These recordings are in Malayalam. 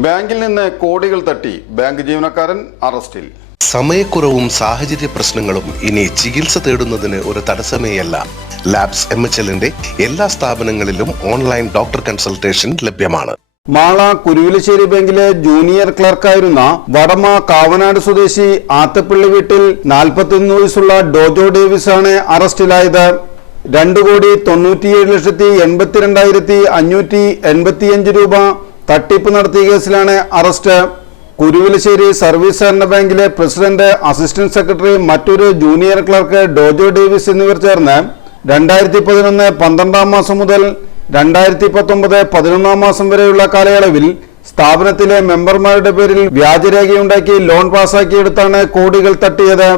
ബാങ്കിൽ നിന്ന് കോടികൾ തട്ടി ബാങ്ക് ജീവനക്കാരൻ അറസ്റ്റിൽ. സമയക്കുറവും സാഹചര്യ പ്രശ്നങ്ങളും ഇനി ചികിത്സ തേടുന്നതിന് ഒരു തടസ്സമേയല്ല. ലാബ്സ് എം എച്ച് എല്ലിന്റെ എല്ലാ സ്ഥാപനങ്ങളിലും ഓൺലൈൻ ഡോക്ടർ കൺസൾട്ടേഷൻ ലഭ്യമാണ്. മാള കുരുവിലശ്ശേരി ബാങ്കിലെ ജൂനിയർ ക്ലർക്കായിരുന്ന വടമ കാവനാട് സ്വദേശി ആത്തപ്പള്ളി വീട്ടിൽ നാൽപ്പത്തിയൊന്ന് വയസ്സുള്ള ഡോജോ ഡേവിസ് ആണ് അറസ്റ്റിലായത്. രണ്ട് കോടി തൊണ്ണൂറ്റിയേഴ് ലക്ഷത്തി എൺപത്തിരണ്ടായിരത്തി അഞ്ഞൂറ്റി എൺപത്തിയഞ്ച് രൂപ തട്ടിപ്പ് നടത്തിയ കേസിലാണ് അറസ്റ്റ്. കുരുവിലശ്ശേരി സർവീസ് സഹകരണ ബാങ്കിലെ പ്രസിഡന്റ് അസിസ്റ്റന്റ് സെക്രട്ടറി മറ്റൊരു ജൂനിയർ ക്ലർക്ക് ഡോജോ ഡേവിസ് എന്നിവർ ചേർന്ന് രണ്ടായിരത്തി പതിനൊന്ന് പന്ത്രണ്ടാം മാസം മുതൽ രണ്ടായിരത്തി പത്തൊമ്പത് പതിനൊന്നാം മാസം വരെയുള്ള കാലയളവിൽ സ്ഥാപനത്തിലെ മെമ്പർമാരുടെ പേരിൽ വ്യാജരേഖയുണ്ടാക്കി ലോൺ പാസാക്കിയെടുത്താണ് കോടികൾ തട്ടിയത്.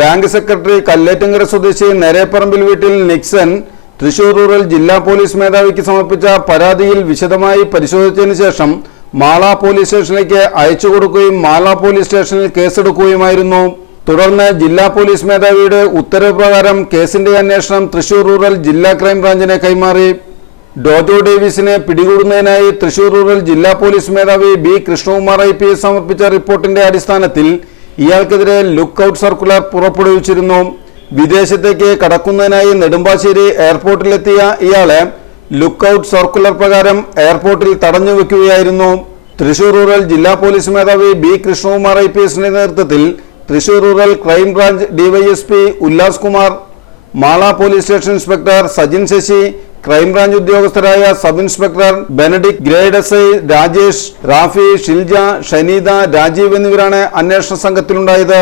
ബാങ്ക് സെക്രട്ടറി കല്ലേറ്റങ്കര സ്വദേശി നരേപ്പറമ്പിൽ വീട്ടിൽ നിക്സൺ തൃശൂർ റൂറൽ ജില്ലാ പോലീസ് മേധാവിക്ക് സമർപ്പിച്ച പരാതിയിൽ വിശദമായി പരിശോധിച്ചതിന് ശേഷം മാള പോലീസ് സ്റ്റേഷനിലേക്ക് അയച്ചു കൊടുക്കുകയും മാള പോലീസ് സ്റ്റേഷനിൽ കേസെടുക്കുകയുമായിരുന്നു. തുടർന്ന് ജില്ലാ പോലീസ് മേധാവിയുടെ ഉത്തരവ് പ്രകാരം കേസിന്റെ അന്വേഷണം തൃശൂർ റൂറൽ ജില്ലാ ക്രൈംബ്രാഞ്ചിനെ കൈമാറി. ഡോജോ ഡേവിസിനെ പിടികൂടുന്നതിനായി തൃശൂർ റൂറൽ ജില്ലാ പോലീസ് മേധാവി ബി കൃഷ്ണകുമാർ ഐ പി സമർപ്പിച്ച റിപ്പോർട്ടിന്റെ അടിസ്ഥാനത്തിൽ ഇയാൾക്കെതിരെ ലുക്ക് ഔട്ട് സർക്കുലർ പുറപ്പെടുവിച്ചിരുന്നു. വിദേശത്തേക്ക് കടക്കുന്നതിനായി നെടുമ്പാശ്ശേരി എയർപോർട്ടിലെത്തിയ ഇയാളെ ലുക്ക് ഔട്ട് സർക്കുലർ പ്രകാരം എയർപോർട്ടിൽ തടഞ്ഞു വെക്കുകയായിരുന്നു. തൃശൂർ റൂറൽ ജില്ലാ പോലീസ് മേധാവി ബി കൃഷ്ണകുമാർ ഐ പി എസിന്റെ നേതൃത്വത്തിൽ Thrissur rural crime branch DYSP Ullas Kumar Mala police station inspector Sajin Sashi crime branch ഉദ്യോഗസ്ഥരായ sub inspector Benedict grade S I Rajesh Rafi Shilja Shaneetha Rajeev എന്നിവരാണ് അന്വേഷണ സംഘത്തിലുണ്ടായത്.